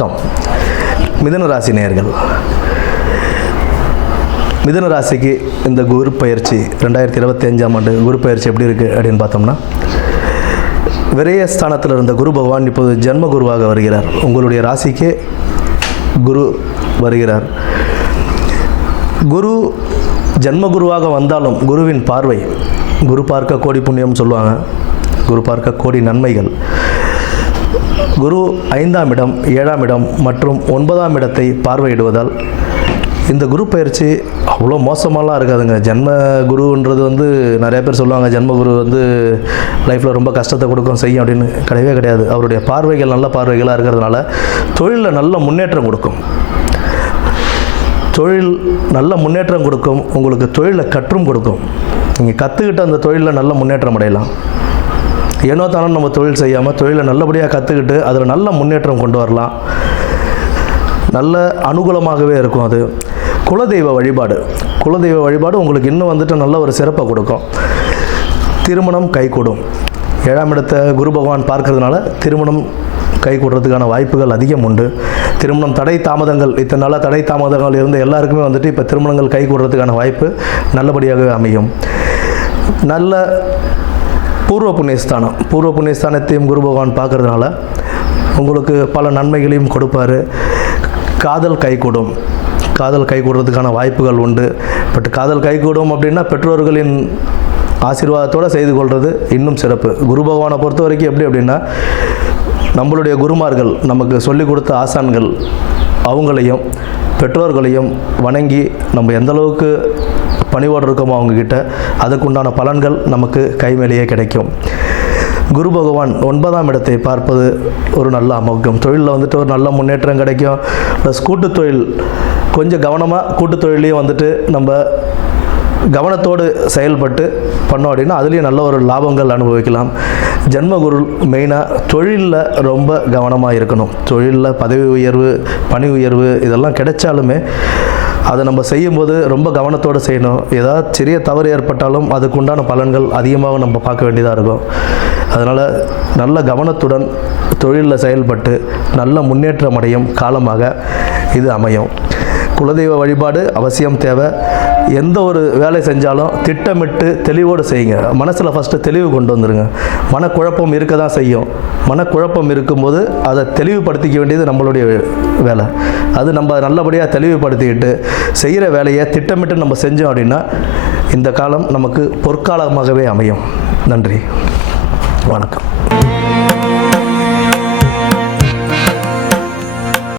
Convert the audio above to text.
வணக்கம். மிதுன ராசி நேயர்கள், மிதுன ராசிக்கு இந்த குரு பயிற்சி 2025ஆம் ஆண்டு குரு பயிற்சி எப்படி இருக்குது அப்படின்னு பார்த்தோம்னா, விரயஸ்தானத்தில் இருந்த குரு பகவான் இப்போது ஜென்ம குருவாக வருகிறார். உங்களுடைய ராசிக்கே குரு வருகிறார். குரு ஜென்ம குருவாக வந்தாலும் குருவின் பார்வை, குரு பார்க்க கோடி புண்ணியம் சொல்லுவாங்க, குரு பார்க்க கோடி நன்மைகள். குரு 5ஆம் இடம், 7ஆம் இடம் மற்றும் 9ஆம் இடத்தை பார்வையிடுவதால் இந்த குரு பயிற்சி அவ்வளோ மோசமாலாம் இருக்காதுங்க. ஜென்ம குருன்றது நிறைய பேர் சொல்லுவாங்க, ஜென்ம குரு லைஃப்பில் ரொம்ப கஷ்டத்தை கொடுக்கும் செய்யும் அப்படின்னு. கிடையவே கிடையாது. அவருடைய பார்வைகள் நல்ல பார்வைகளாக இருக்கிறதுனால தொழிலில் நல்ல முன்னேற்றம் கொடுக்கும். தொழில் நல்ல முன்னேற்றம் கொடுக்கும். உங்களுக்கு தொழிலை கற்றும் கொடுக்கும். நீங்கள் கற்றுக்கிட்ட அந்த தொழிலில் நல்ல முன்னேற்றம் அடையலாம். ஏனோ தானோ நம்ம தொழில் செய்யாமல் தொழிலை நல்லபடியாக கற்றுக்கிட்டு அதில் நல்ல முன்னேற்றம் கொண்டு வரலாம். நல்ல அனுகூலமாகவே இருக்கும். அது குலதெய்வ வழிபாடு. குலதெய்வ வழிபாடு உங்களுக்கு இன்னும் நல்ல ஒரு சிறப்பை கொடுக்கும். திருமணம் கைகூடும். 7ஆம் இடத்தை குரு பகவான் பார்க்கறதுனால திருமணம் கைகூடுறதுக்கான வாய்ப்புகள் அதிகம் உண்டு. திருமணம் தடை தாமதங்கள், இத்தனை நாளாக தடை தாமதங்கள் இருந்த எல்லாருக்குமே இப்போ திருமணங்கள் கைகூடுறதுக்கான வாய்ப்பு நல்லபடியாகவே அமையும். நல்ல பூர்வ புண்ணியஸ்தானம், பூர்வ புண்ணியஸ்தானத்தையும் குரு பகவான் பார்க்கறதுனால உங்களுக்கு பல நன்மைகளையும் கொடுப்பார். காதல் கைகூடும். காதல் கைகூடுறதுக்கான வாய்ப்புகள் உண்டு. பட் காதல் கைகூடும் அப்படின்னா பெற்றோர்களின் ஆசீர்வாதத்தோடு செய்து கொள்வது இன்னும் சிறப்பு. குரு பகவானை பொறுத்த வரைக்கும் எப்படி அப்படின்னா, நம்மளுடைய குருமார்கள், நமக்கு சொல்லிக் கொடுத்த ஆசான்கள், அவங்களையும் பெற்றோர்களையும் வணங்கி நம்ம எந்த அளவுக்கு பணிவோடு இருக்கோமோ அவங்கக்கிட்ட அதுக்குண்டான பலன்கள் நமக்கு கைமேலேயே கிடைக்கும். குரு பகவான் 9ஆம் இடத்தை பார்ப்பது ஒரு நல்ல அமோகம். தொழிலில் ஒரு நல்ல முன்னேற்றம் கிடைக்கும். ப்ளஸ் கூட்டு தொழில் கொஞ்சம் கவனமாக கூட்டு தொழிலையும் நம்ம கவனத்தோடு செயல்பட்டு பண்ணோம் அப்படின்னா அதுலேயும் நல்ல ஒரு லாபங்கள் அனுபவிக்கலாம். ஜென்மகுரு மெயினாக தொழிலில் ரொம்ப கவனமாக இருக்கணும். தொழிலில் பதவி உயர்வு, பணி உயர்வு இதெல்லாம் கிடைச்சாலுமே அதை நம்ம செய்யும்போது ரொம்ப கவனத்தோடு செய்யணும். ஏதாவது சிறிய தவறு ஏற்பட்டாலும் அதுக்குண்டான பலன்கள் அதிகமாக நம்ம பார்க்க வேண்டியதாக இருக்கும். அதனால் நல்ல கவனத்துடன் தொழிலில் செயல்பட்டு நல்ல முன்னேற்றம் அடையும் காலமாக இது அமையும். குலதெய்வ வழிபாடு அவசியம் தேவை. எந்த ஒரு வேலை செஞ்சாலும் திட்டமிட்டு தெளிவோடு செய்யுங்க. மனசில் ஃபஸ்ட்டு தெளிவு கொண்டு வந்துடுங்க. மனக்குழப்பம் இருக்க தான் செய்யும். மனக்குழப்பம் இருக்கும்போது அதை தெளிவுபடுத்திக்க வேண்டியது நம்மளுடைய வேலை. அது நம்ம நல்லபடியாக தெளிவுபடுத்திக்கிட்டு செய்கிற வேலையை திட்டமிட்டு நம்ம செஞ்சோம் அப்படின்னா இந்த காலம் நமக்கு பொற்காலமாகவே அமையும். நன்றி, வணக்கம்.